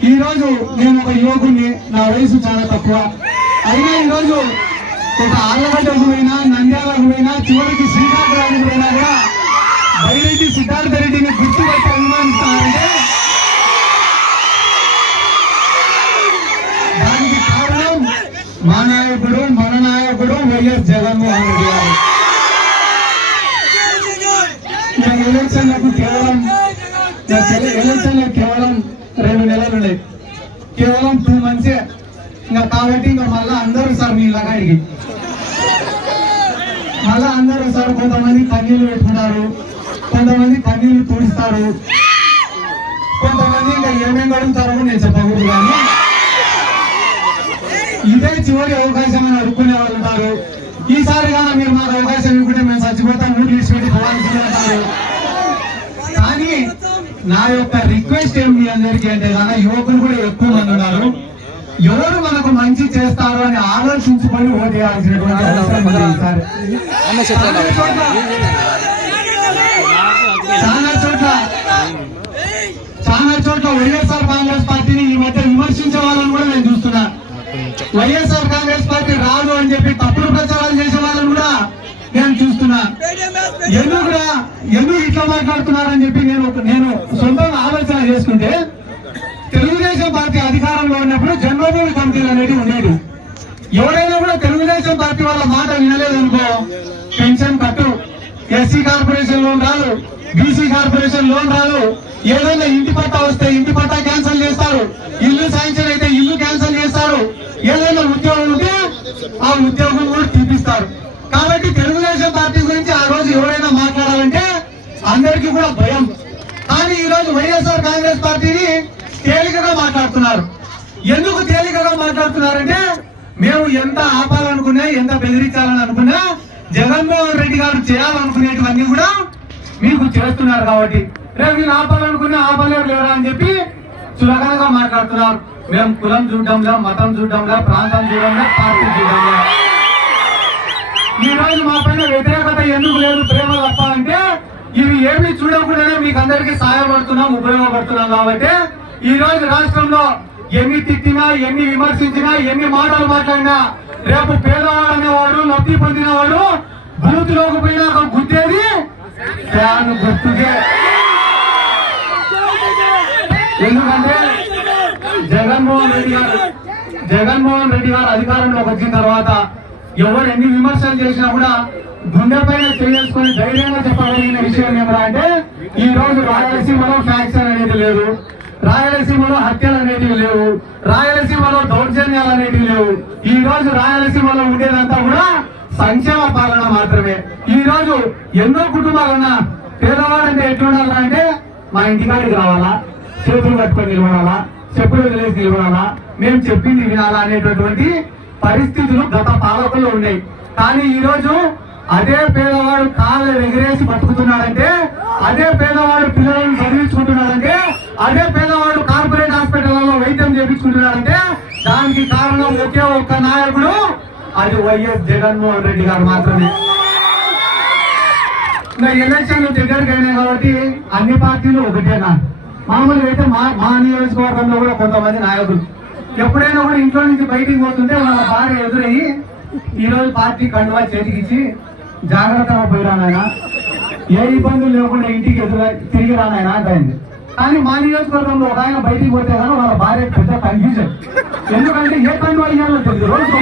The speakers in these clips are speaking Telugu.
ఈ రోజు నేను ఒక యువకుడిని నా వయసు చాలా తక్కువ. అయినా ఈరోజు ఒక ఆళ్ళగడ్డకు పోయినా నంద్యాలకు పోయినా చివరికి శ్రీకాకుళానికి పోయినా కూడా బైరెడ్డి సిద్ధార్థ రెడ్డిని గుర్తుపట్టి అభిమానిస్తానంటే దానికి కారణం మా నాయకుడు మన నాయకుడు వైఎస్ జగన్మోహన్ రెడ్డి గారు. ఎలక్షన్లకు కేవలం ఎలక్షన్లకు కేవలం రెండు నెలలు ఉన్నాయి కేవలం టూ మంత్సే. ఇంకా కాబట్టి ఇంకా మళ్ళీ అందరూ సార్ మీ లగాడికి మళ్ళా అందరూ సార్ కొంతమంది కన్నీళ్ళు పెట్టుకుంటారు. కొంతమంది కన్నీళ్ళు తుడుస్తారు. కొంతమంది ఇంకా ఏమేమి అడుగుతారో నేను చెప్పకూడదు కానీ. ఇదే చివరి అవకాశం అని అడుక్కునే వాళ్ళు ఉంటారు. ఈసారి కానీ మీరు మాకు అవకాశం ఇవ్వకుంటే మేము చచ్చిపోతాం. ఊరు విడిచిపెట్టి పోవాల్సిందే అంటారు. నా యొక్క రిక్వెస్ట్ ఏం మీ అందరికీ అంటే కానీ యువకులు కూడా ఎక్కువ మంది ఉన్నారు. ఎవరు మనకు మంచి చేస్తారు అని ఆలోచించుకొని ఓటు వేయాల్సినటువంటి అవసరం ఉంది ఈసారి. చాలా చోట్ల చాలా చోట్ల చాలా చోట్ల వైఎస్ఆర్ కాంగ్రెస్ పార్టీని ఈ మధ్య విమర్శించే వాళ్ళని కూడా నేను చూస్తున్నా. వైఎస్ఆర్ కాంగ్రెస్ పార్టీ రాదు అని చెప్పి తప్పుడు ప్రచారాలు చేసే వాళ్ళని కూడా నేను చూస్తున్నా. ఎందుకురా ఎందుకు ఇట్లా మాట్లాడుతున్నారని చెప్పి నేను నేను సొంతంగా ఆలోచన చేసుకుంటే తెలుగుదేశం పార్టీ అధికారంలో ఉన్నప్పుడు జన్మభూమి కమిటీలు అనేవి ఉండేది. ఎవరైనా కూడా తెలుగుదేశం పార్టీ వాళ్ళ మాట వినలేదనుకో పెన్షన్ కట్టు. ఎస్సీ కార్పొరేషన్ లోన్ రాదు. బీసీ కార్పొరేషన్ లోన్ రాదు. ఏదైనా ఇంటి పట్టా వస్తే ఇంటి పట్టా క్యాన్సిల్ చేస్తారు. ఇల్లు శాంక్షన్ అయితే ఇల్లు క్యాన్సిల్ చేస్తారు. ఏదైనా ఉద్యోగం ఉంటే ఆ ఉద్యోగం కూడా తీపిస్తారు. కాబట్టి తెలుగుదేశం పార్టీ గురించి ఆ రోజు ఎవరైనా మాట్లాడాలంటే అందరికీ కూడా భయం. కానీ ఈ రోజు వైఎస్ఆర్ కాంగ్రెస్ పార్టీని తేలికగా మాట్లాడుతున్నారు. ఎందుకు తేలికగా మాట్లాడుతున్నారంటే మేము ఎంత ఆపాలనుకున్నా ఎంత బెదిరించాలని అనుకున్నా జగన్మోహన్ రెడ్డి గారు చేయాలనుకునేటివన్నీ కూడా మీకు చేస్తున్నారు కాబట్టి రేపు మీరు ఆపాలనుకున్నా ఆపలేరు లేరా అని చెప్పి చులకనగా మాట్లాడుతున్నారు. మేము కులం చూడడంలా మతం చూడడంలా ప్రాంతం చూడడంలా పార్టీ చూడడంలా. ఈ రోజు మా పైన వ్యతిరేకత ఎందుకు లేదు ప్రేమ తప్ప అంటే ఇవి ఏమి చూడకుండానే మీకు అందరికీ సహాయపడుతున్నాం ఉపయోగపడుతున్నాం కాబట్టి ఈ రోజు రాష్ట్రంలో ఎన్ని తిట్టినా ఎన్ని విమర్శించినా ఎన్ని మాటలు మాట్లాడినా రేపు పేదవాడు అనేవాడు లబ్ధి పొందినవాడు బూత్లోకి పోయినాక గుద్దేది ఫ్యాన్ గుర్తుకే. ఎందుకంటే జగన్మోహన్ రెడ్డి గారు జగన్మోహన్ రెడ్డి గారు అధికారంలోకి వచ్చిన తర్వాత ఎవరు ఎన్ని విమర్శలు చేసినా కూడా గుండె పైన ధైర్యంగా చెప్పగలిగిన విషయం ఏమరా అంటే ఈ రోజు రాయలసీమలో ఫ్యాక్షన్ అనేది లేదు. రాయలసీమలో హత్యలు అనేటివి లేవు. రాయలసీమలో దౌర్జన్యాలు అనేటివి లేవు. ఈ రోజు రాయలసీమలో ఉండేదంతా కూడా సంక్షేమ పాలన మాత్రమే. ఈ రోజు ఎన్నో కుటుంబాలున్న పేదవాడంటే ఎట్లుండాలా అంటే మా ఇంటికాడికి రావాలా? చేతులు కట్టుకొని నిలబడాలా? చెప్పులు వదిలేసి నిలబడాలా? మేము చెప్పింది వినాలా అనేటటువంటి పరిస్థితులు గత పాలకులు ఉన్నాయి. కానీ ఈ రోజు అదే పేదవాడు కాళ్ళు ఎగిరేసి బతుకుతున్నాడంటే అదే పేదవాడు పిల్లలను చదివించుకుంటున్నాడంటే అదే పేదవాడు కార్పొరేట్ హాస్పిటల్లో వైద్యం చేపించుకుంటున్నాడంటే దానికి కారణం ఒకే ఒక్క నాయకుడు అది వైఎస్ జగన్మోహన్ రెడ్డి గారు మాత్రమే. ఇంకా ఎలక్షన్లు దగ్గరికి అయినాయి కాబట్టి అన్ని పార్టీలు ఒకటేనా మామూలుగా అయితే మా మా నియోజకవర్గంలో కూడా కొంతమంది నాయకులు. ఎప్పుడైనా కూడా ఇంట్లో నుంచి బయటికి పోతుంటే వాళ్ళ భార్య ఎదురయ్యి ఈ రోజు పార్టీ కండువా చేతికిచ్చి జాగ్రత్తగా పోయిరానైనా ఏ ఇబ్బందులు లేకుండా ఇంటికి ఎదురు తిరిగి రానైనా అంటాయింది కానీ మా నియోజకవర్గంలో ఒక ఆయన బయటికి పోతే కానీ వాళ్ళ భార్య పెద్ద కన్ఫ్యూజన్ ఎందుకంటే ఏ పని అయ్యాలో తెలియదు. రోజు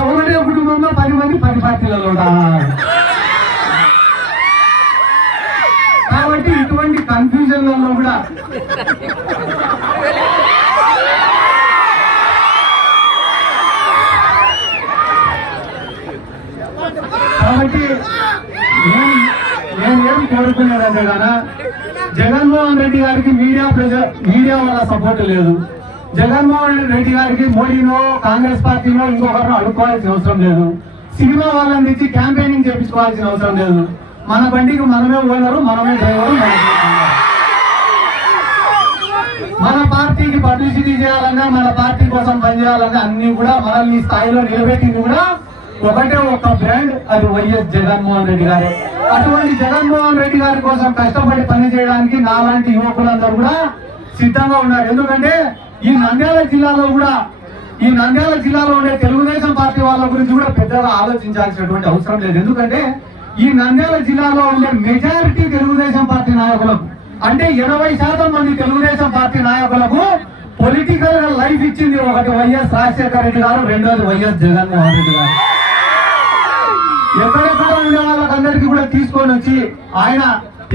ఒకటే కుటుంబంలో పది మంది పది పార్టీలలో ఉంటారు. కాబట్టి ఇటువంటి కన్ఫ్యూజన్లలో కూడా కాబట్టి నేను ఏం కోరుకునేదంటే కదా జగన్మోహన్ రెడ్డి గారికి మీడియా ప్రజ మీడియా వల్ల సపోర్ట్ లేదు. జగన్మోహన్ రెడ్డి గారికి మోడీనో కాంగ్రెస్ పార్టీనో ఇంకొకరినో అడుక్కోవాల్సిన అవసరం లేదు. సినిమా వాళ్ళని తెచ్చి క్యాంపెయినింగ్ చేయించుకోవాల్సిన అవసరం లేదు. మన బండికి మనమే ఓనరు మనమే డ్రైవరు. మన పార్టీకి పబ్లిసిటీ చేయాలన్నా మన పార్టీ కోసం పనిచేయాలన్నా అన్ని కూడా మనల్ని స్థాయిలో నిలబెట్టింది కూడా ఒకటే ఒక బ్రాండ్ అది వైఎస్ జగన్మోహన్ రెడ్డి గారు. అటువంటి జగన్మోహన్ రెడ్డి గారి కోసం కష్టపడి పని చేయడానికి నాలాంటి యువకులందరూ కూడా సిద్ధంగా ఉన్నారు. ఎందుకంటే ఈ నంద్యాల జిల్లాలో కూడా ఈ నంద్యాల జిల్లాలో ఉండే తెలుగుదేశం పార్టీ వాళ్ళ గురించి కూడా పెద్దగా ఆలోచించాల్సినటువంటి అవసరం లేదు. ఎందుకంటే ఈ నంద్యాల జిల్లాలో ఉండే మెజారిటీ తెలుగుదేశం పార్టీ నాయకులకు అంటే ఎనభై శాతం మంది తెలుగుదేశం పార్టీ నాయకులకు పొలిటికల్గా లైఫ్ ఇచ్చింది ఒకటి వైఎస్ రాజశేఖర రెడ్డి గారు రెండోది వైఎస్ జగన్మోహన్ రెడ్డి గారు. ఎక్కడెక్కడ ఉండే వాళ్ళకందరికీ కూడా తీసుకొని వచ్చి ఆయన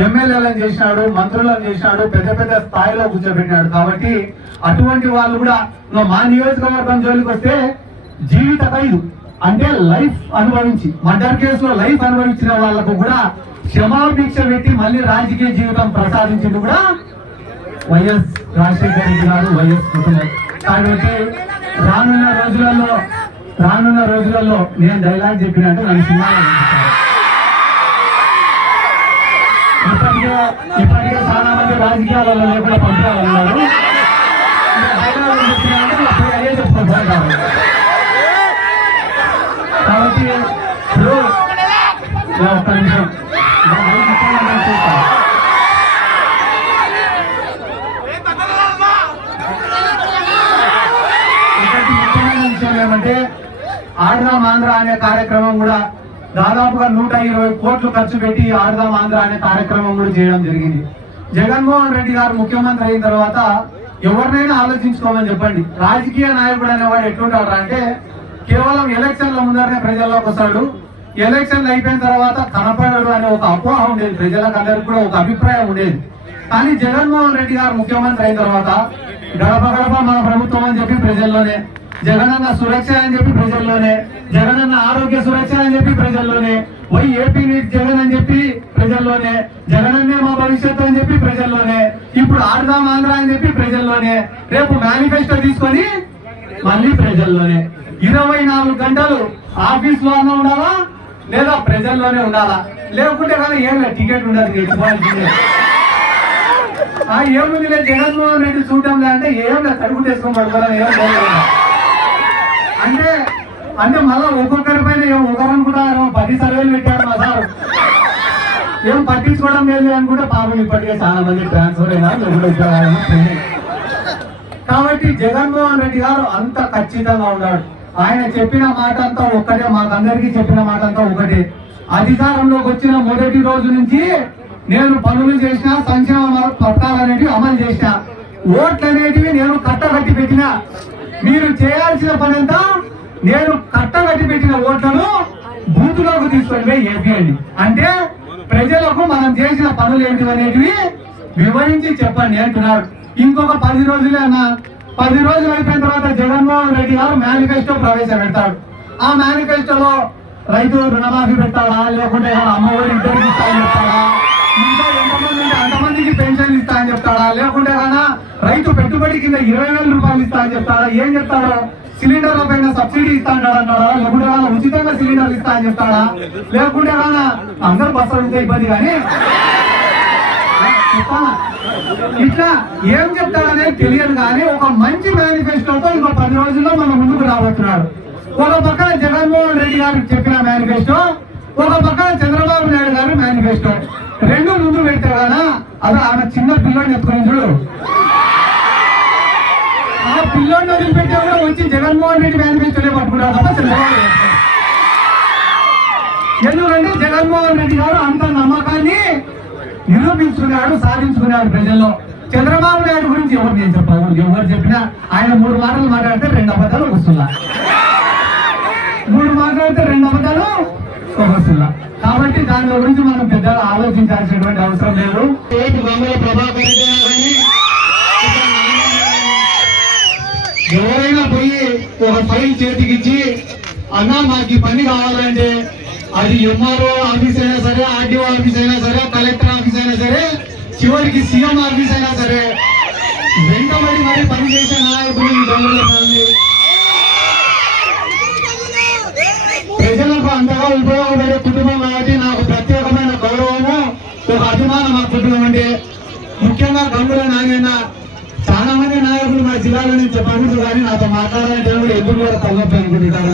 ఎమ్మెల్యేలను చేసినాడు మంత్రులను చేసినాడు పెద్ద పెద్ద స్థాయిలో కూర్చోబెట్టినాడు కాబట్టి అటువంటి వాళ్ళు కూడా మా నియోజకవర్గం జోలికి వస్తే జీవిత ఖైదు అంటే లైఫ్ అనుభవించి మర్డర్ కేసులో లైఫ్ అనుభవించిన వాళ్ళకు కూడా క్షమాభిక్ష పెట్టి మళ్ళీ రాజకీయ జీవితం ప్రసాదించింది కూడా వైఎస్ రాజశేఖర రెడ్డి గారు వైఎస్ కుటుంబం. కాబట్టి రానున్న రోజులలో రానున్న రోజులలో నేను డైలాగ్ చెప్పినట్టు నన్ను సినిమాలో ఇప్పటికే ఇప్పటికే చాలా మంది రాజకీయాలలో లేకుండా పంపించాలన్నారు కాబట్టి. ఒక్క నిమిషం. ఆంధ్ర అనే కార్యక్రమం కూడా దాదాపుగా నూట ఇరవై కోట్లు ఖర్చు పెట్టి ఆడదాం ఆంధ్ర అనే కార్యక్రమం కూడా చేయడం జరిగింది. జగన్మోహన్ రెడ్డి గారు ముఖ్యమంత్రి అయిన తర్వాత ఎవరినైనా ఆలోచించుకోమని చెప్పండి. రాజకీయ నాయకుడు అనేవాడు ఎట్లుంటాడు అంటే కేవలం ఎలక్షన్ల ముందరనే ప్రజల్లోకి వస్తాడు. ఎలక్షన్లు అయిపోయిన తర్వాత కనపడడు అనే ఒక అపోహ ఉండేది. ప్రజలకు అందరికి కూడా ఒక అభిప్రాయం ఉండేది. కానీ జగన్మోహన్ రెడ్డి గారు ముఖ్యమంత్రి అయిన తర్వాత గడప గడప మన ప్రభుత్వం అని చెప్పి ప్రజల్లోనే జగనన్న సురక్ష అని చెప్పి ప్రజల్లోనే జగనన్న ఆరోగ్య సురక్ష అని చెప్పి ప్రజల్లోనే వై ఏపీ నీట్ జగన్ అని చెప్పి ప్రజల్లోనే జగనన్నే మా భవిష్యత్తు అని చెప్పి ప్రజల్లోనే ఇప్పుడు ఆడదాం ఆంధ్ర అని చెప్పి ప్రజల్లోనే రేపు మేనిఫెస్టో తీసుకొని మళ్ళీ ప్రజల్లోనే. ఇరవై నాలుగు గంటలు ఆఫీస్లో అన్న ఉండాలా? లేదా ప్రజల్లోనే ఉండాలా? లేకుంటే కానీ ఏం లేదు టికెట్ ఉండదు ఆ ఏముంది లేదు జగన్మోహన్ రెడ్డి చూడటం లేదంటే ఏం లేదు తడుగు ఏం లేదు. అంటే అంటే మళ్ళా ఒక్కొక్కరి పైన ఏం ఒకరు అనుకుంటారు పది సర్వేలు పెట్టాడు మా సార్. ఏం పట్టించుకోవడం లేదు అనుకుంటే పాపం ఇప్పటికే చాలా మంది ట్రాన్స్ఫర్ అయినా కాబట్టి జగన్మోహన్ రెడ్డి గారు అంత ఖచ్చితంగా ఉన్నాడు. ఆయన చెప్పిన మాట అంతా ఒక్కటే మాకందరికీ చెప్పిన మాట అంతా ఒకటే. అధికారంలోకి వచ్చిన మొదటి రోజు నుంచి నేను పనులు చేసిన సంక్షేమ పథకాలు అనేటివి అమలు చేసిన ఓట్లు అనేటివి నేను కట్టబట్టి పెట్టిన మీరు చేయాల్సిన పని నేను కట్టగట్టి పెట్టిన ఓట్లను బూతులోకి తీసుకొని పోయి ఏపీయండి అంటే ప్రజలకు మనం చేసిన పనులు ఏంటి అనేటివి వివరించి చెప్పండి అంటున్నారు. ఇంకొక పది రోజులే అన్న పది రోజులు అయిపోయిన తర్వాత జగన్మోహన్ రెడ్డి గారు మేనిఫెస్టో ప్రవేశపెడతాడు. ఆ మేనిఫెస్టోలో రైతు రుణమాఫీ పెట్టాడా లేకుంటే అమ్మఒడి ఇద్దరికి ఇస్తా అని చెప్తాడా ఇంకా ఎంతమంది అంతమందికి పెన్షన్ ఇస్తా అని చెప్తాడా లేకుంటే రైతు పెట్టుబడి కింద ఇరవై వేల రూపాయలు ఇస్తా అని చెప్తారా? ఏం చెప్తాడు సిలిండర్ల పైన సబ్సిడీ ఇస్తా అంటారా లేకుంటే ఉచితంగా సిలిండర్లు ఇస్తా అని చెప్తాడా లేకుంటే కానా అందరు బస్సులు ఉంటే ఇబ్బంది కానీ? ఇట్లా ఏం చెప్తాడనేది తెలియదు కానీ ఒక మంచి మేనిఫెస్టోతో ఇంకో పది రోజుల్లో మన ముందుకు రాబోతున్నాడు. ఒక పక్కన జగన్మోహన్ రెడ్డి గారు చెప్పిన మేనిఫెస్టో ఒక పక్కన చంద్రబాబు నాయుడు గారు మేనిఫెస్టో రెండు ముందు పెడతారు కదా అది ఆమె చిన్న పిల్లని ఎత్తుకుని చూడు. పిల్లోడిని వదిలిపెట్టే కూడా వచ్చి జగన్మోహన్ రెడ్డి మేనిఫెస్టోనే పట్టుకున్నారు తప్ప చంద్రబాబు ఎందుకంటే జగన్మోహన్ రెడ్డి గారు అంత నమ్మకాన్ని నిరూపించుకున్నాడు సాధించుకున్నాడు ప్రజల్లో. చంద్రబాబు నాయుడు గురించి ఎవరు నేను చెప్పాను ఎవరు చెప్పినా ఆయన మూడు మాటలు మాట్లాడితే రెండు అబద్ధాలు వస్తున్నా. మూడు మాట్లాడితే రెండు అబద్ధాలు వస్తున్నా. కాబట్టి దాని గురించి మనం పెద్దగా ఆలోచించాల్సినటువంటి అవసరం లేదు. ప్రభాకర్ ఎవరైనా పోయి ఒక ఫైల్ చేతికిచ్చి అన్నా మాకు ఈ పని కావాలంటే అది ఎంఆర్ఓ ఆఫీస్ అయినా సరే ఆర్డీఓ ఆఫీస్ అయినా సరే కలెక్టర్ ఆఫీస్ అయినా సరే చివరికి సీఎం ఆఫీస్ అయినా సరే వెంటబడి మరి పని చేసే నాయకులు ఈ దొంగల ఫ్యామిలీ. ప్రజలకు అంతగా ఉపయోగపడే కుటుంబం కాబట్టి నాకు ప్రత్యేకమైన గౌరవము ఒక అభిమానం ఆ కుటుంబం అంటే. ముఖ్యంగా గంగుల నాగైనా చాలా మంది నాయకులు మా జిల్లాలో నుంచి చెప్పకూడదు కానీ నాతో మాట్లాడాలంటే కూడా ఎప్పుడు కూడా తగ్గొప్పి అనుకుంటుంటారు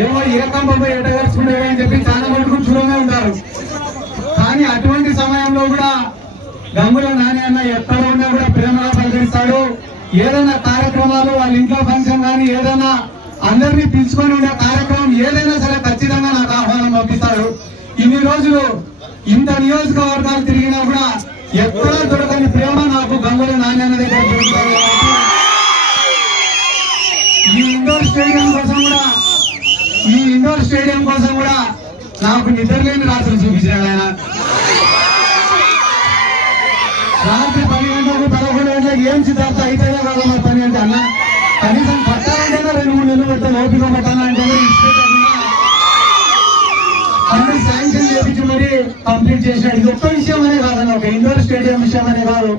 ఏమో ఏ కంపంపై ఎటగర్చుకునేవే అని చెప్పి చాలా మటుకు చూడమే ఉంటారు. కానీ అటువంటి సమయంలో కూడా గంగుల నాని అన్న ఎక్కడ ఉన్నా కూడా ప్రేమగా పలకరిస్తాడు. ఏదైనా కార్యక్రమాలు వాళ్ళ ఇంట్లో ఫంక్షన్ కానీ ఏదైనా అందరినీ పిలుచుకొని ఉండే కార్యక్రమం ఏదైనా సరే ఖచ్చితంగా నాకు ఆహ్వానం పంపిస్తాడు. ఇన్ని రోజులు ఇంత నియోజకవర్గాలు తిరిగినా కూడా ఎక్కడా దొరకని ప్రేమ నాకు గంగుల నాని దగ్గర దొరుకుతారు ఈ ఇండోర్ స్టేడియం కోసం కూడా ఈ ఇండోర్ స్టేడియం కోసం కూడా నాకు నిద్రలేని రాత్రులు చూపించాడు ఆయన. రాత్రి పది గంటలకు పదకొండు గంటలకు ఏం సిద్ధార్థ అయితేనే కాదు మా పని అంటే అన్న. కనీసం పట్టాలంటేనే రెండు మూడు నెలలు పెడతాను ఓపిక పట్టాలంటే అన్ని శాంక్షన్ కంప్లీట్ చేసినాడు. ఇది ఒక్క విషయం అనే కాదన్న ఒక ఇండోర్ స్టేడియం విషయం అనే కాదు.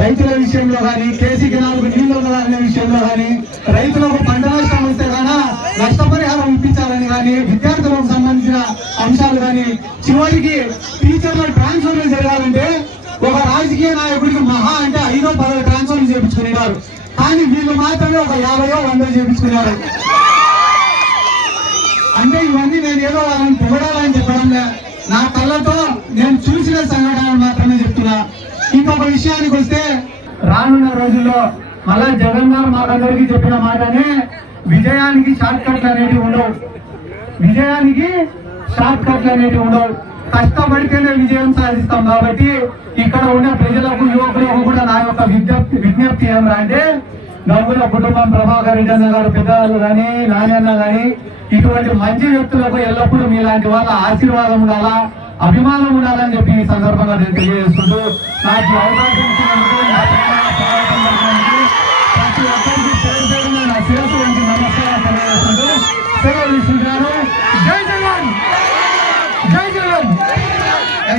రైతుల విషయంలో కానీ కేసీ కెనాల్కు నీళ్ళు వదలాలనే విషయంలో కానీ రైతులకు పంట నష్టం వస్తే కానీ నష్టపరిహారం ఇప్పించాలని కానీ విద్యార్థులకు సంబంధించిన అంశాలు కానీ చివరికి టీచర్ల ట్రాన్స్ఫర్లు జరగాలంటే ఒక రాజకీయ నాయకుడికి మహా అంటే ఐదో పదో ట్రాన్స్ఫర్లు చేపించుకునేవారు. కానీ వీళ్ళు మాత్రమే ఒక యాభయో వందో చేపించుకున్నారు అంటే ఇవన్నీ నేను ఏదో వాళ్ళని పొగడాలని చెప్పడం నా కళ్ళతో నేను చూసిన సంఘటనలు మాత్రమే చెప్తున్నా. ఇంకొక విషయానికి వస్తే రానున్న రోజుల్లో మళ్ళా జగన్ గారు మాకందరికీ చెప్పిన మాటనే విజయానికి షార్ట్ కట్లు అనేవి ఉండవు. విజయానికి షార్ట్ కట్లు అనేవి ఉండవు. కష్టపడితేనే విజయం సాధిస్తాం కాబట్టి ఇక్కడ ఉన్న ప్రజలకు యువకులకు కూడా నా యొక్క విజ్ఞప్తి విజ్ఞప్తి ఏమరా అంటే గంగుల కుటుంబం ప్రభాకర్ రెడ్డి అన్న గారు పెద్దవాళ్ళు కానీ నాని అన్న కానీ ఇటువంటి మంచి వ్యక్తులకు ఎల్లప్పుడూ మీలాంటి వాళ్ళ ఆశీర్వాదం ఉండాలా అభిమానం ఉండాలని చెప్పి ఈ సందర్భంగా నేను తెలియజేస్తుంటూ నాకు అవకాశం ఇచ్చినందుకు